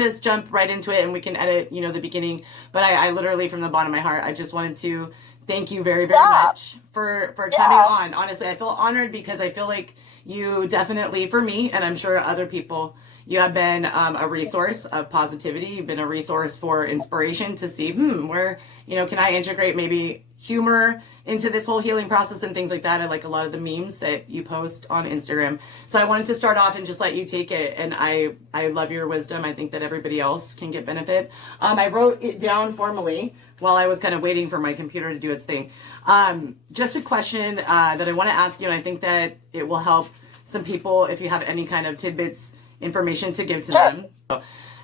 just jump right into it and we can edit, the beginning. But I literally, from the bottom of my heart, I just wanted to thank you very, very much for coming on. Honestly, I feel honored because I feel like you definitely, for me, and I'm sure other people, you have been a resource of positivity. You've been a resource for inspiration to see, where, can I integrate maybe humor into this whole healing process and things like that. I like a lot of the memes that you post on Instagram. So I wanted to start off and just let you take it. And I love your wisdom. I think that everybody else can get benefit. I wrote it down formally while I was kind of waiting for my computer to do its thing. Just a question that I want to ask you, and I think that it will help some people if you have any kind of tidbits, information to give to them.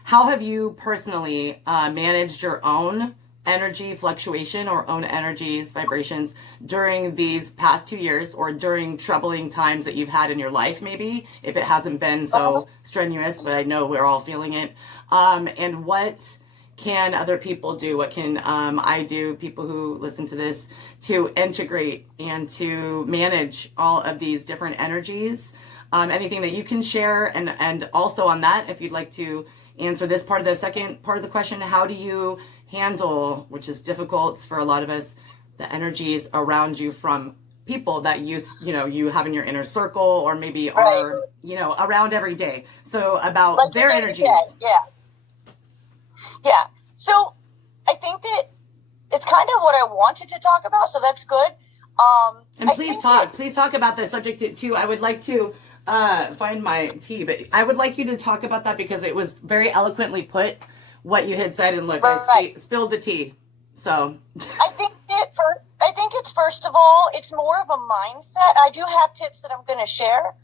How have you personally managed your own energy fluctuation or own energies, vibrations during these past 2 years or during troubling times that you've had in your life, maybe, if it hasn't been so strenuous, but I know we're all feeling it. And what can other people do? What can I do, people who listen to this, to integrate and to manage all of these different energies? Anything that you can share, and also on that, if you'd like to answer this part of the second part of the question, how do you handle, which is difficult for a lot of us, the energies around you from people that you have in your inner circle or maybe are, around every day. So about like their energies. Yeah. So I think that it's kind of what I wanted to talk about. So that's good. And please talk about the subject too. I would like to find my tea, but I would like you to talk about that because it was very eloquently put what you had said, and look, I spilled the tea. So I think it's first of all, it's more of a mindset. I do have tips that I'm going to share,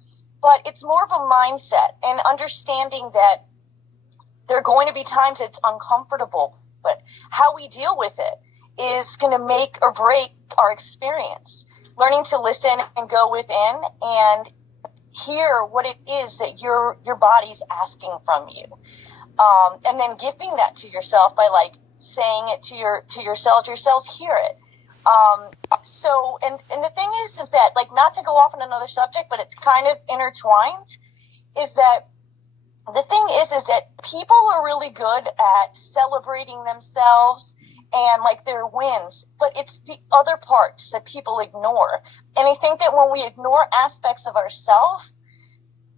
but it's more of a mindset and understanding that there are going to be times it's uncomfortable, but how we deal with it is going to make or break our experience. Learning to listen and go within and hear what it is that your body's asking from you. And then giving that to yourself by like saying it to your cells hear it. So and the thing is that, like, not to go off on another subject, but it's kind of intertwined, is that the thing is that people are really good at celebrating themselves and like their wins, but it's the other parts that people ignore. And I think that when we ignore aspects of ourselves,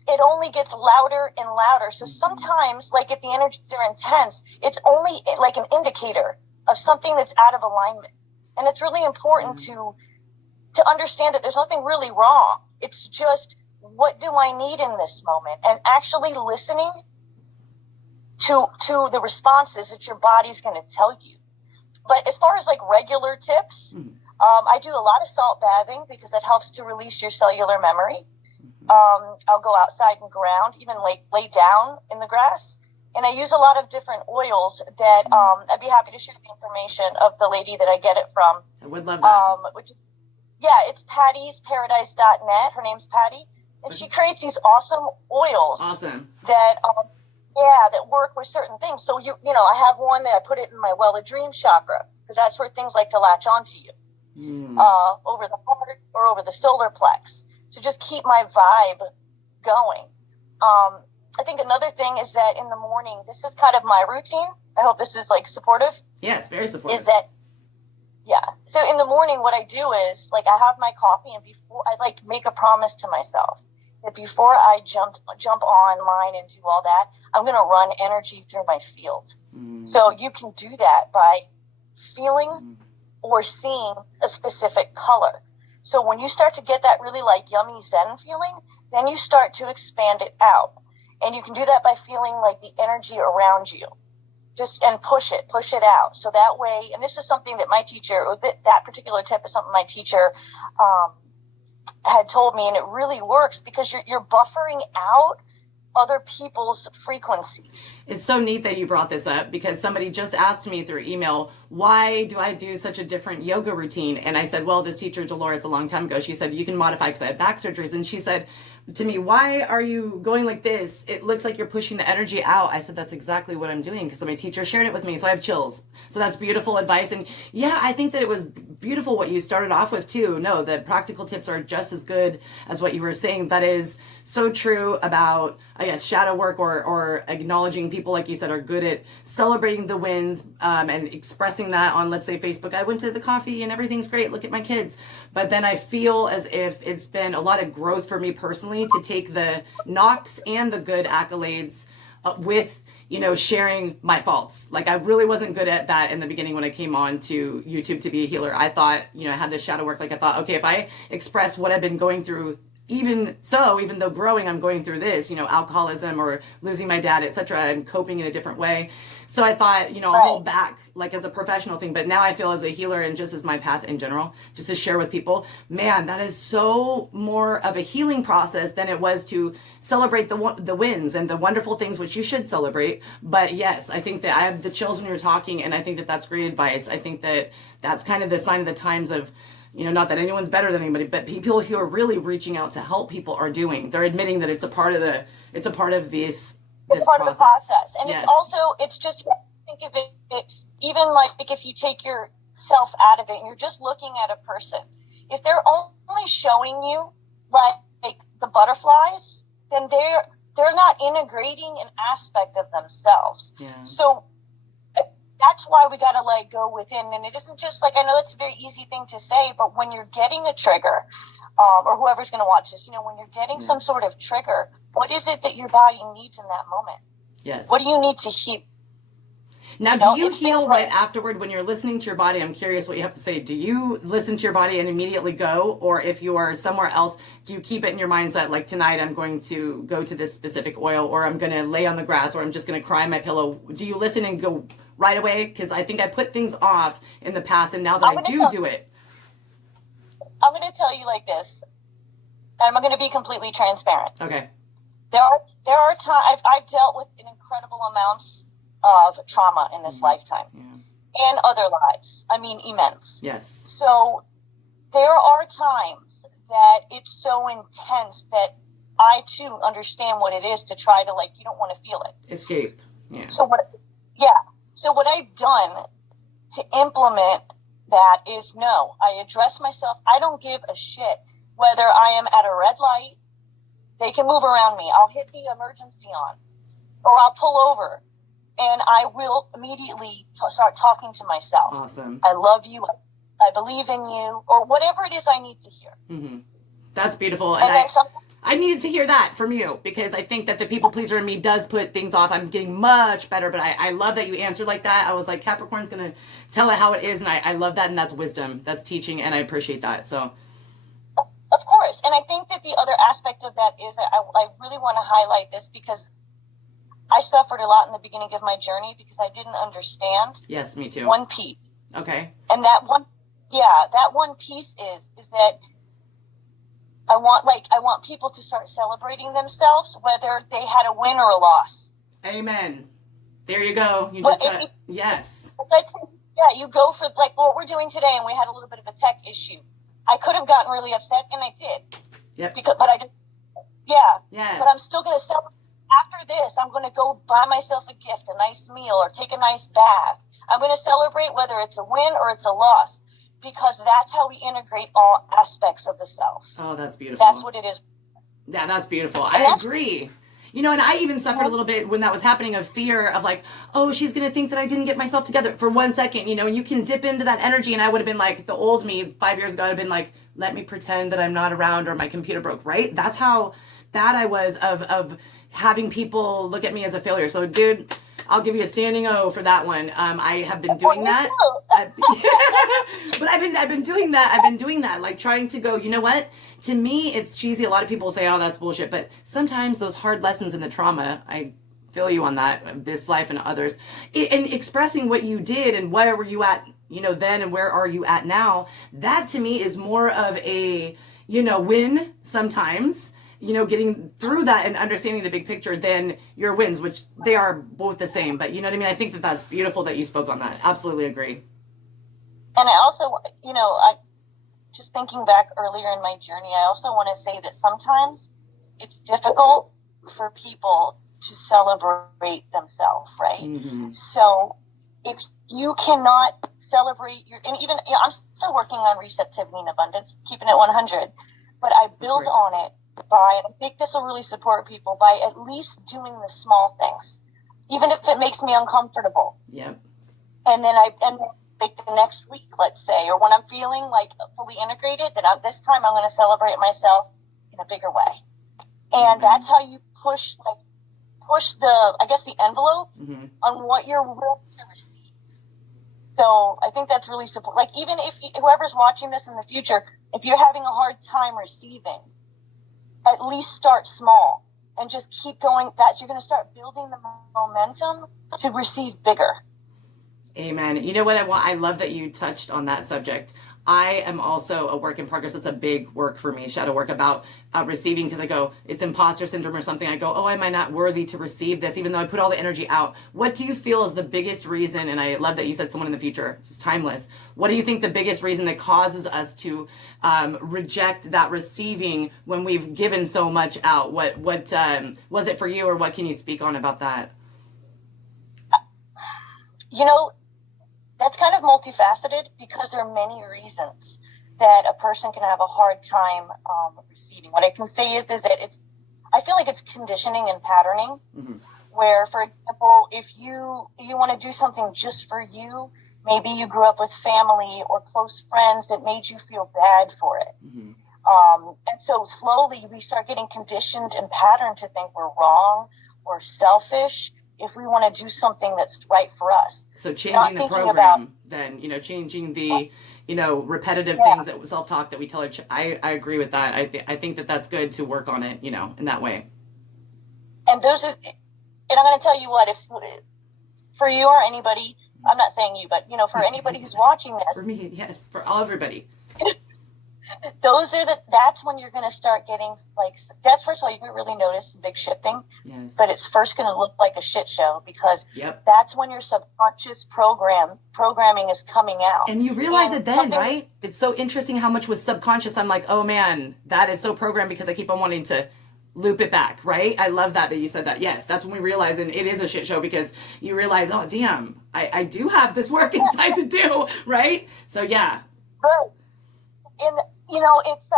it only gets louder and louder. So sometimes, like if the energies are intense, it's only like an indicator of something that's out of alignment. And it's really important to understand that there's nothing really wrong. It's just, what do I need in this moment? And actually listening to the responses that your body's going to tell you. But as far as like regular tips, I do a lot of salt bathing because it helps to release your cellular memory. I'll go outside and ground, even lay down in the grass. And I use a lot of different oils that I'd be happy to share the information of the lady that I get it from. I would love that. It's patty'sparadise.net. Her name's Patty. And she creates these awesome oils. Awesome. That that work with certain things. So, I have one that I put it in my well of dreams chakra, because that's where things like to latch onto you, over the heart or over the solar plex. To just keep my vibe going. I think another thing is that in the morning, this is kind of my routine. I hope this is like supportive. Yes, very supportive. Is that, so in the morning, what I do is like I have my coffee, and before I like make a promise to myself that before I jump online and do all that, I'm going to run energy through my field. So you can do that by feeling or seeing a specific color. So when you start to get that really like yummy Zen feeling, then you start to expand it out. And you can do that by feeling like the energy around you. And push it out. So that way, and this is something that my teacher, or that particular tip is something my teacher had told me, and it really works because you're buffering out other people's frequencies. It's so neat that you brought this up, because somebody just asked me through email, why do I do such a different yoga routine? And I said, well, this teacher, Dolores, a long time ago, she said, you can modify, because I had back surgeries. And she said, to me, why are you going like this? It looks like you're pushing the energy out. I said, that's exactly what I'm doing because my teacher shared it with me. So I have chills. So that's beautiful advice. And yeah, I think that it was beautiful what you started off with too. No, the practical tips are just as good as what you were saying. That is so true about, I guess, shadow work or acknowledging people, like you said, are good at celebrating the wins and expressing that on, let's say, Facebook. I went to the coffee and everything's great. Look at my kids. But then I feel as if it's been a lot of growth for me personally to take the knocks and the good accolades with, sharing my faults. Like I really wasn't good at that in the beginning when I came on to YouTube to be a healer. I thought, I had this shadow work. Like I thought, okay, if I express what I've been going through, even though growing, I'm going through this, alcoholism or losing my dad, etc., and coping in a different way. So I thought, I'll hold back like as a professional thing. But now I feel as a healer and just as my path in general, just to share with people, man, that is so more of a healing process than it was to celebrate the wins and the wonderful things, which you should celebrate. But yes, I think that I have the chills when you're talking, and I think that that's great advice. I think that that's kind of the sign of the times of, not that anyone's better than anybody, but people who are really reaching out to help people are doing. They're admitting that it's a part of this. It's part of the process. And yes. It's just, think of it, even like if you take yourself out of it and you're just looking at a person, if they're only showing you like the butterflies, then they're not integrating an aspect of themselves. Yeah. So that's why we got to go within. And it isn't just I know that's a very easy thing to say, but when you're getting a trigger, or whoever's going to watch this, when you're getting some sort of trigger, what is it that your body needs in that moment? Yes. What do you need to heal? Now, do you heal right afterward when you're listening to your body? I'm curious what you have to say. Do you listen to your body and immediately go? Or if you are somewhere else, do you keep it in your mindset, like tonight I'm going to go to this specific oil, or I'm going to lay on the grass, or I'm just going to cry in my pillow? Do you listen and go right away? Because I think I put things off in the past, and now that I do it. I'm going to tell you like this. I'm going to be completely transparent. Okay. There are times I've dealt with an incredible amounts of trauma in this lifetime and other lives. I mean, immense. Yes. So there are times that it's so intense that I too understand what it is to try to you don't want to feel it. Escape. Yeah. So what I've done to implement that is I address myself. I don't give a shit whether I am at a red light. They can move around me. I'll hit the emergency on, or I'll pull over, and I will immediately start talking to myself. Awesome. I love you. I believe in you, or whatever it is I need to hear. Mm-hmm. That's beautiful. And I needed to hear that from you, because I think that the people pleaser in me does put things off. I'm getting much better, but I love that you answered like that. I was like, Capricorn's going to tell it how it is, and I love that, and that's wisdom. That's teaching, and I appreciate that. So. Of course. And I think that the other aspect of that is I really want to highlight this, because I suffered a lot in the beginning of my journey because I didn't understand. Yes, me too. One piece. Okay. And that one piece is that I want people to start celebrating themselves, whether they had a win or a loss. Amen. There you go. Yes. You go for what we're doing today, and we had a little bit of a tech issue. I could have gotten really upset, and I did. Yep. Yes. But I'm still going to celebrate. After this, I'm going to go buy myself a gift, a nice meal, or take a nice bath. I'm going to celebrate whether it's a win or it's a loss, because that's how we integrate all aspects of the self. Oh, that's beautiful. That's what it is. Yeah, that's beautiful. I agree. And I even suffered a little bit when that was happening, of fear of oh, she's going to think that I didn't get myself together for 1 second, and you can dip into that energy. And I would have been like, the old me 5 years ago, I'd have been like, let me pretend that I'm not around, or my computer broke, right? That's how bad I was of having people look at me as a failure. So, dude, I'll give you a standing O for that one. I have been doing that. But I've been doing that. Like trying to go, you know what? To me, it's cheesy. A lot of people say, oh, that's bullshit. But sometimes those hard lessons in the trauma, I feel you on that, this life and others. And expressing what you did and where were you at, then, and where are you at now, that to me is more of a, win sometimes. Getting through that and understanding the big picture than your wins, which they are both the same. But you know what I mean? I think that that's beautiful that you spoke on that. Absolutely agree. And I also, I just thinking back earlier in my journey, I also want to say that sometimes it's difficult for people to celebrate themselves, right? Mm-hmm. So if you cannot celebrate and even, I'm still working on receptivity and abundance, keeping it 100, but I build on it by, I think this will really support people, by at least doing the small things, even if it makes me uncomfortable. Yep. And then like the next week, let's say, or when I'm feeling like fully integrated, then this time I'm going to celebrate myself in a bigger way. And that's how you push the, I guess, the envelope on what you're willing to receive. So I think that's really support. Like, even if whoever's watching this in the future, if you're having a hard time receiving, at least start small and just keep going. You're going to start building the momentum to receive bigger. Amen. You know what I want? I love that you touched on that subject. I am also a work in progress. It's a big work for me, shadow work, about receiving, because I go, it's imposter syndrome or something. I go, oh, am I not worthy to receive this, even though I put all the energy out? What do you feel is the biggest reason? And I love that you said someone in the future. It's timeless. What do you think the biggest reason that causes us to reject that receiving when we've given so much out? What was it for you, or what can you speak on about that? You know, that's kind of multifaceted, because there are many reasons that a person can have a hard time receiving. What I can say is that I feel like it's conditioning and patterning, where, for example, if you want to do something just for you, maybe you grew up with family or close friends that made you feel bad for it. And so slowly we start getting conditioned and patterned to think we're wrong or selfish if we want to do something that's right for us. So changing the program, then, changing the, repetitive things, that self-talk that we tell each. I agree with that. I think that that's good to work on it, in that way. And and I'm going to tell you what, if for you or anybody, I'm not saying you, but, for anybody who's watching this. For me, yes, for everybody. That's when you're going to start getting, like, that's first of all, you're going to really notice some big shifting. Yes. But it's first going to look like a shit show, because that's when your subconscious programming is coming out. And you realize it then, right? It's so interesting how much was subconscious. I'm like, oh man, that is so programmed, because I keep on wanting to loop it back, right? I love that you said that. Yes, that's when we realize, and it is a shit show, because you realize, oh damn, I do have this work inside to do, right? So yeah. Right. And it's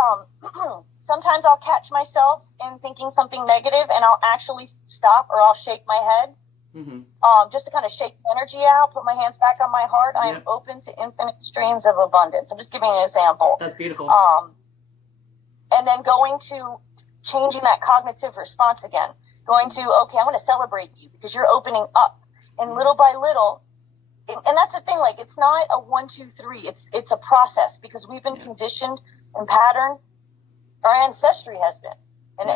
sometimes I'll catch myself in thinking something negative, and I'll actually stop, or I'll shake my head, just to kind of shake the energy out, put my hands back on my heart. I am open to infinite streams of abundance. I'm just giving an example. That's beautiful. And then changing that cognitive response again, okay, I'm going to celebrate you because you're opening up, and little by little. And that's the thing, like, it's not a 1, 2, 3. It's a process, because we've been conditioned and patterned. Our ancestry has been, and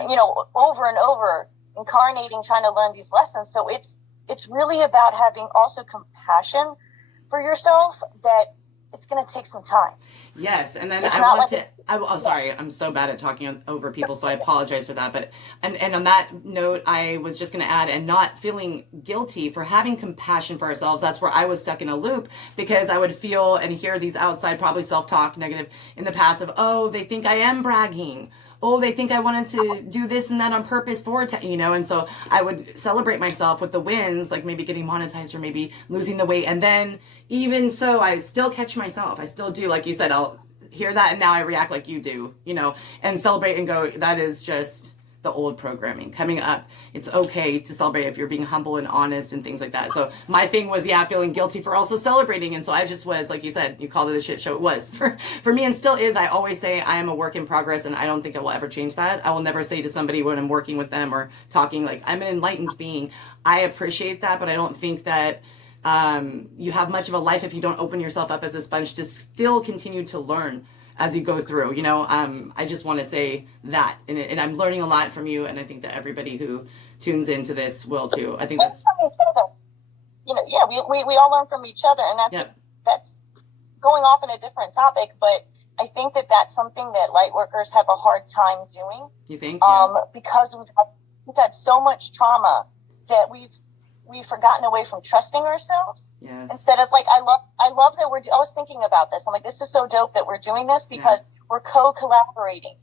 over and over, incarnating, trying to learn these lessons. So it's really about having also compassion for yourself, that it's going to take some time. Yes, and then I'm sorry, I'm so bad at talking over people, so I apologize for that. But and on that note, I was just going to add, and not feeling guilty for having compassion for ourselves. That's where I was stuck in a loop, because I would feel and hear these outside, probably self-talk, negative in the past of, oh, they think I am bragging. Oh, they think I wanted to do this and that on purpose and so I would celebrate myself with the wins, like maybe getting monetized or maybe losing the weight. And then even so, I still catch myself. I still do, like you said, I'll hear that, and now I react like you do, and celebrate and go, that is just the old programming coming up. It's okay to celebrate if you're being humble and honest and things like that. So my thing was, feeling guilty for also celebrating. And so I just was, like you said, you called it a shit show. It was for me, and still is. I always say I am a work in progress, and I don't think I will ever change that. I will never say to somebody when I'm working with them or talking, like, I'm an enlightened being. I appreciate that, but I don't think that you have much of a life if you don't open yourself up as a sponge to still continue to learn as you go through, I just want to say that, and I'm learning a lot from you, and I think that everybody who tunes into this will too. I think that's, we all learn from each other, and that's going off in a different topic, but I think that that's something that light workers have a hard time doing. You think? Because we've had so much trauma that we've forgotten away from trusting ourselves. Yes. Instead of, like, I love that I was thinking about this. I'm like, this is so dope that we're doing this, because we're co-collaborating.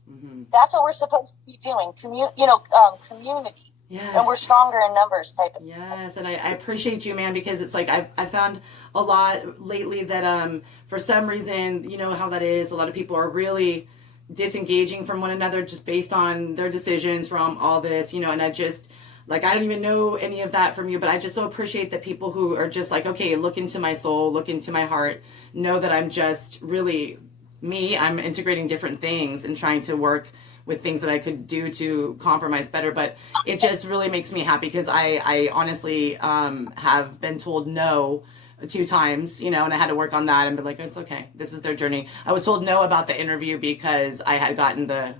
That's what we're supposed to be doing. Community. Yes. And we're stronger in numbers type of thing. Yes, and I appreciate you, man, because it's like I found a lot lately that for some reason, you know how that is, a lot of people are really disengaging from one another just based on their decisions from all this, you know, and I just, like, I don't even know any of that from you, but I just so appreciate that people who are just like, okay, look into my soul, look into my heart, know that I'm just really me, I'm integrating different things and trying to work with things that I could do to compromise better. But it just really makes me happy because I honestly have been told no 2 times, you know, and I had to work on that and be like, it's okay. This is their journey. I was told no about the interview because I had gotten the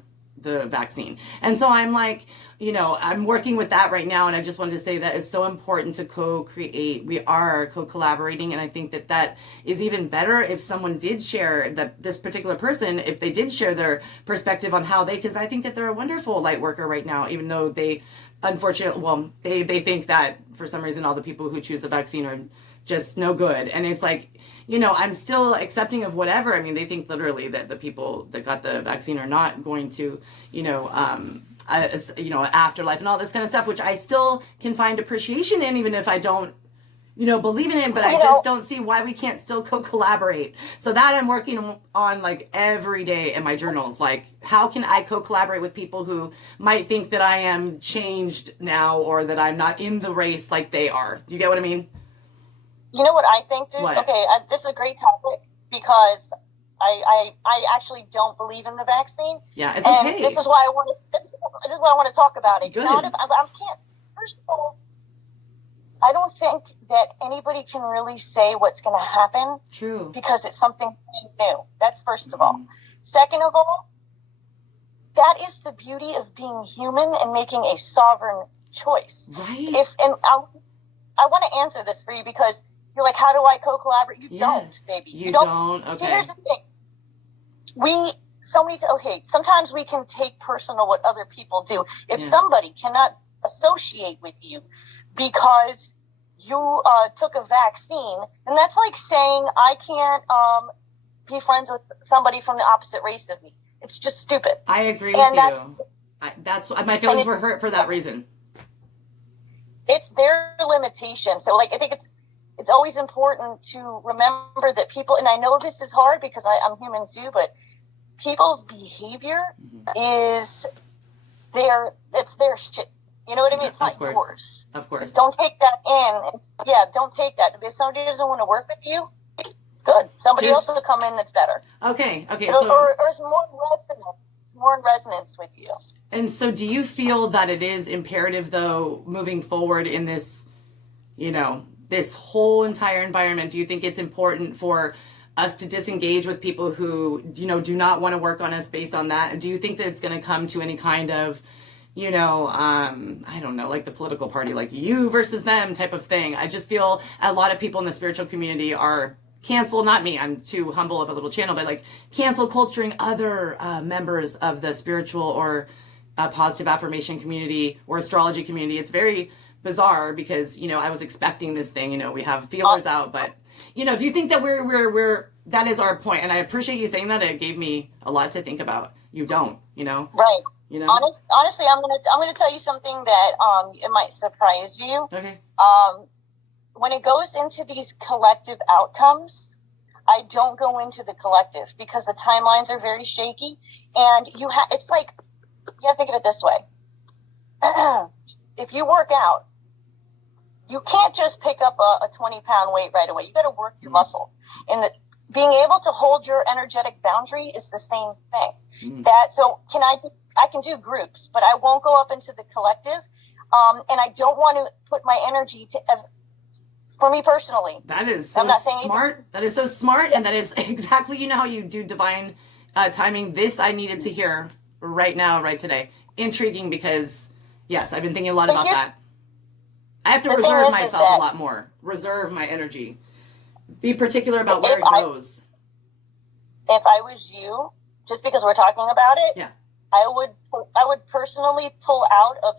vaccine. And so I'm like, you know, I'm working with that right now. And I just wanted to say that it's so important to co-create. We are co-collaborating. And I think that that is even better if someone did share that this particular person, if they did share their perspective on how they, because I think that they're a wonderful light worker right now, even though they, unfortunately, well, they think that for some reason, all the people who choose the vaccine are just no good. And it's like, you know, I'm still accepting of whatever. I mean, they think literally that the people that got the vaccine are not going to, you know, afterlife and all this kind of stuff, which I still can find appreciation in, even if I don't, you know, believe in it, but I just don't see why we can't still co-collaborate. So that I'm working on like every day in my journals. Like, how can I co-collaborate with people who might think that I am changed now or that I'm not in the race like they are? Do you get what I mean? You know what I think, dude? What? Okay, this is a great topic because I actually don't believe in the vaccine. Yeah, it's and okay. This is why I want to talk about it. Good. First of all, I don't think that anybody can really say what's going to happen. True. Because it's something new. That's first of all. Second of all, that is the beauty of being human and making a sovereign choice. Right. I want to answer this for you because you're like, how do I co-collaborate? You don't, baby. You don't? Okay. See, here's the thing. Sometimes we can take personal what other people do. If somebody cannot associate with you because you took a vaccine, and that's like saying I can't be friends with somebody from the opposite race of me. It's just stupid. I agree with you. That's my feelings were hurt for that reason. It's their limitation. So, like, I think it's always important to remember that people, and I know this is hard because I'm human too, but people's behavior is it's their shit. You know what I mean? It's not yours. Of course. Don't take that in. Don't take that. If somebody doesn't want to work with you, good. Somebody else will come in that's better. Okay. Or it's more in resonance with you. And so do you feel that it is imperative, though, moving forward in this, you know, this whole entire environment, do you think it's important for us to disengage with people who, you know, do not want to work on us based on that? And do you think that it's going to come to any kind of, you know, I don't know, like the political party, like you versus them type of thing? I just feel a lot of people in the spiritual community are cancel, not me, I'm too humble of a little channel, but like cancel culturing other members of the spiritual or positive affirmation community or astrology community. It's very bizarre because, you know, I was expecting this thing, you know, we have feelers out, but, you know, do you think that we're that is our point? And I appreciate you saying that. It gave me a lot to think about. You don't, you know? Right. You know? Honestly, I'm gonna tell you something that it might surprise you. Okay. When it goes into these collective outcomes, I don't go into the collective because the timelines are very shaky, and it's like, you have to think of it this way. If you work out, you can't just pick up a 20-pound weight right away. You got to work your muscle. And being able to hold your energetic boundary is the same thing. I can do groups, but I won't go up into the collective. And I don't want to put my energy for me personally. That is so smart. That is so smart. And that is exactly, you know, how you do divine timing. This I needed to hear right now, right today. Intriguing because, yes, I've been thinking a lot about that. I have to reserve myself a lot more. Reserve my energy. Be particular about where it goes. If I was you, just because we're talking about it, I would personally pull out of,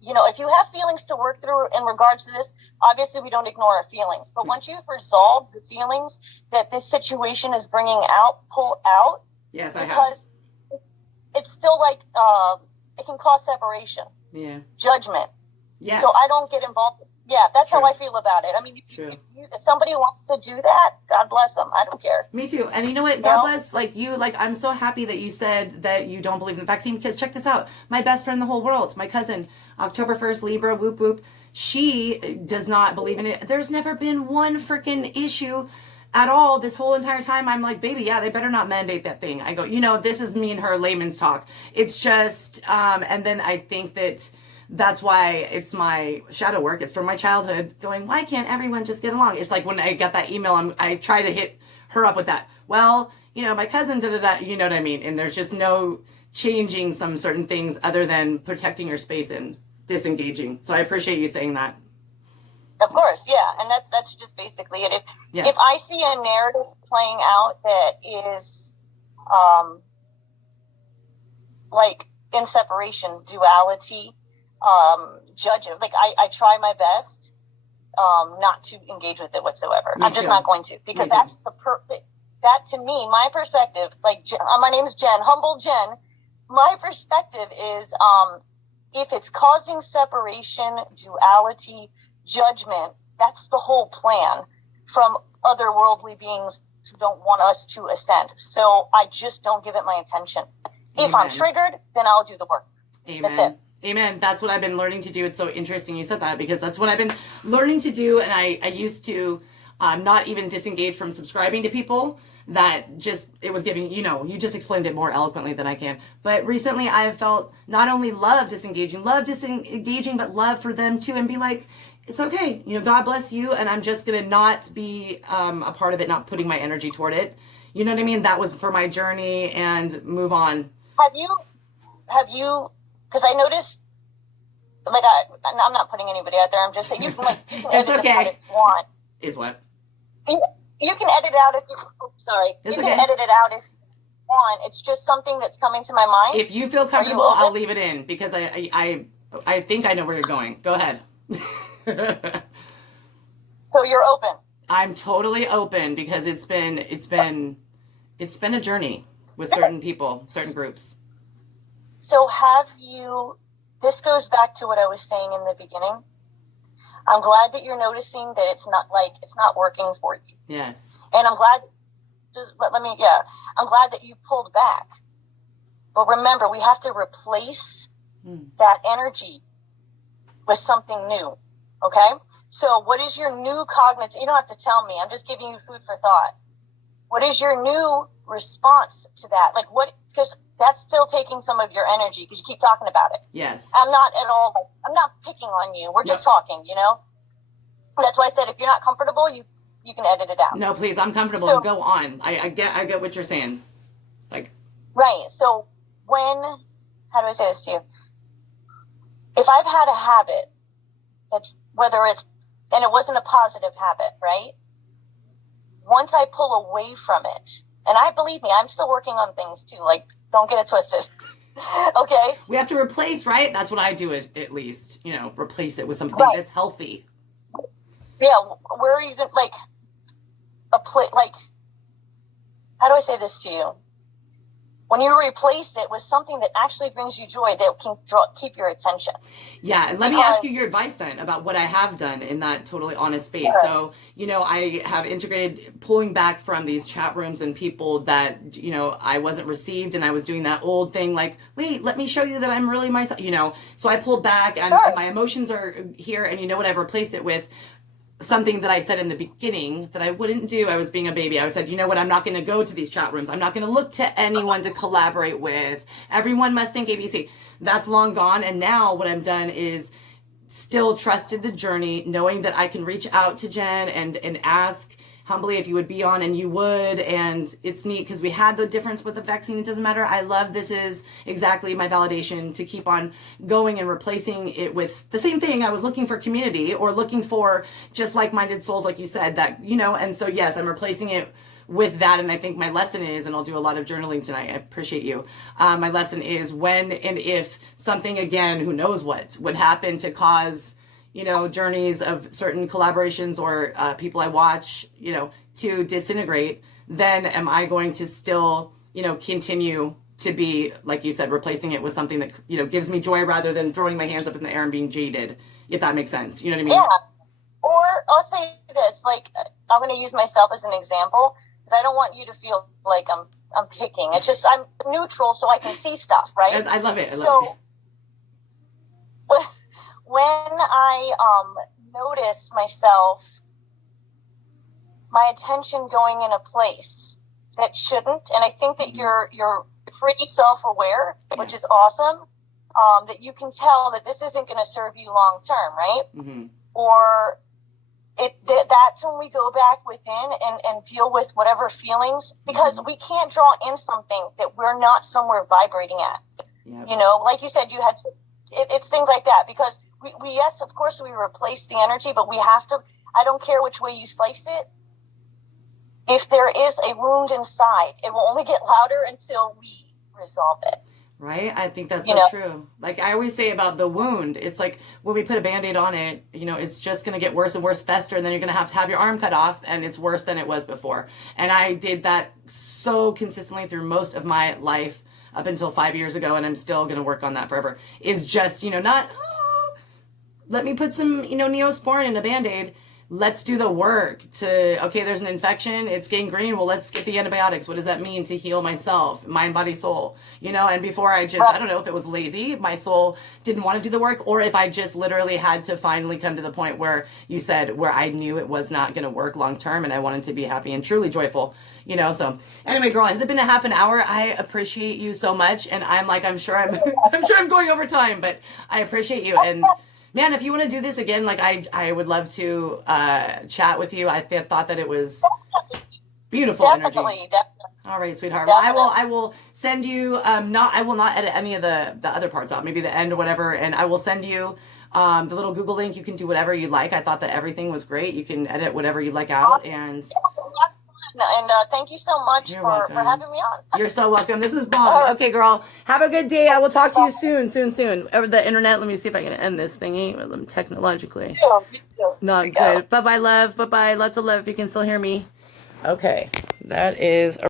you know, if you have feelings to work through in regards to this, obviously we don't ignore our feelings. But once you've resolved the feelings that this situation is bringing out, pull out. Yes, I have. it's still like, it can cause separation, judgment. Yes. So I don't get involved. Yeah, that's how I feel about it. I mean, if somebody wants to do that, God bless them. I don't care. Me too. And you know what? God bless, like, you, like, I'm so happy that you said that you don't believe in the vaccine, because check this out. My best friend in the whole world, my cousin, October 1st, Libra, whoop, whoop. She does not believe in it. There's never been one freaking issue at all this whole entire time. I'm like, baby, yeah, they better not mandate that thing. I go, this is me and her layman's talk. It's just, and then I think that's why it's my shadow work. It's from my childhood going, why can't everyone just get along? It's like when I got that email, I try to hit her up with that. Well, my cousin, you know what I mean? And there's just no changing some certain things other than protecting your space and disengaging. So I appreciate you saying that. Of course, yeah. And that's just basically it. If I see a narrative playing out that is like in separation, duality, judge it. Like I try my best not to engage with it whatsoever. I'm just not going to, because that's that to me, my perspective, like my name is Jen, humble Jen. My perspective is if it's causing separation, duality, judgment, that's the whole plan from otherworldly beings who don't want us to ascend. So I just don't give it my attention. Amen. If I'm triggered, then I'll do the work. Amen. That's it. Amen. That's what I've been learning to do. It's so interesting you said that, because that's what I've been learning to do. And I used to not even disengage from subscribing to people that just, it was giving, you just explained it more eloquently than I can. But recently I've felt not only love disengaging, but love for them too, and be like, it's okay. God bless you. And I'm just going to not be a part of it, not putting my energy toward it. You know what I mean? That was for my journey, and move on. Have you, because I noticed, like, I'm not putting anybody out there. I'm just saying, you can edit it's okay. this out if you want. Is what? You can edit it out if you, It's you okay. can edit it out if you want. It's just something that's coming to my mind. If you feel comfortable, I'll leave it in, because I think I know where you're going. Go ahead. So you're open. I'm totally open, because it's been a journey with certain people, certain groups. So this goes back to what I was saying in the beginning. I'm glad that you're noticing that it's not working for you. Yes. And I'm glad, I'm glad that you pulled back. But remember, we have to replace that energy with something new. Okay? So what is your new cognitive? You don't have to tell me. I'm just giving you food for thought. What is your new response to that? Like what, because that's still taking some of your energy, because you keep talking about it. Yes. I'm not picking on you. We're just talking, That's why I said, if you're not comfortable, you can edit it out. No, please, I'm comfortable. So, go on. I get what you're saying. Like, right. So how do I say this to you? If I've had a habit, and it wasn't a positive habit, right? Once I pull away from it, and believe me, I'm still working on things too. Like, don't get it twisted. Okay? We have to replace, right? That's what I do, at least. Replace it with something that's healthy. Yeah. Where are you going to, how do I say this to you? When you replace it with something that actually brings you joy, that can keep your attention. Yeah, and let me ask you your advice then about what I have done in that totally honest space. Sure. So, I have integrated pulling back from these chat rooms and people that, I wasn't received, and I was doing that old thing like, wait, let me show you that I'm really myself, So I pulled back, and my emotions are here, and what I've replaced it with? Something that I said in the beginning that I wouldn't do. I was being a baby. I said, I'm not going to go to these chat rooms. I'm not going to look to anyone to collaborate with. Everyone must think ABC. That's long gone. And now what I've done is still trusted the journey, knowing that I can reach out to Jen and ask humbly if you would be on, and you would. And it's neat because we had the difference with the vaccine. It doesn't matter. I love this is exactly my validation to keep on going and replacing it with the same thing. I was looking for community, or looking for just like-minded souls, like you said, that, and so yes, I'm replacing it with that. And I think my lesson is, and I'll do a lot of journaling tonight, I appreciate you. My lesson is, when and if something, again, who knows what would happen to cause journeys of certain collaborations or people I watch, to disintegrate, then am I going to still, continue to be, like you said, replacing it with something that, you know, gives me joy rather than throwing my hands up in the air and being jaded, if that makes sense. You know what I mean? Yeah. Or I'll say this, like, I'm going to use myself as an example because I don't want you to feel like I'm picking. It's just I'm neutral so I can see stuff, right? I love it. When I notice myself, my attention going in a place that shouldn't, and I think that you're pretty self-aware, which is awesome, that you can tell that this isn't going to serve you long term, right? Mm-hmm. Or that's when we go back within and deal with whatever feelings, because we can't draw in something that we're not somewhere vibrating at. Yep. You know, like you said, you had to, it's things like that, because we yes, of course we replace the energy, but we have to, I don't care which way you slice it. If there is a wound inside, it will only get louder until we resolve it. Right? I think that's so true. Like I always say about the wound, it's like when we put a Band-Aid on it, you know, it's just going to get worse and worse, fester, and then you're going to have your arm cut off, and it's worse than it was before. And I did that so consistently through most of my life up until 5 years ago, and I'm still going to work on that forever. Is just, you know, not, let me put some, you know, Neosporin in a Band-Aid. Let's do the work to, okay, there's an infection, it's gangrene, well, let's get the antibiotics. What does that mean to heal myself, mind, body, soul? You know, and before I don't know if it was lazy, my soul didn't want to do the work, or if I just literally had to finally come to the point where you said, where I knew it was not going to work long term and I wanted to be happy and truly joyful, you know. So anyway, girl, has it been a half an hour? I appreciate you so much. And I'm sure I'm going over time, but I appreciate you. And man, if you want to do this again, like I would love to chat with you. I thought that it was beautiful energy. Definitely. All right, sweetheart. Definitely. Well, I will send you. I will not edit any of the other parts out. Maybe the end or whatever. And I will send you the little Google link. You can do whatever you like. I thought that everything was great. You can edit whatever you like out. And thank you so much for having me on. You're so welcome. This was bomb. Okay, girl. Have a good day. I will talk to you soon. Over the internet. Let me see if I can end this thingy technologically. Not good. Bye-bye, love. Bye-bye. Lots of love if you can still hear me. Okay. That is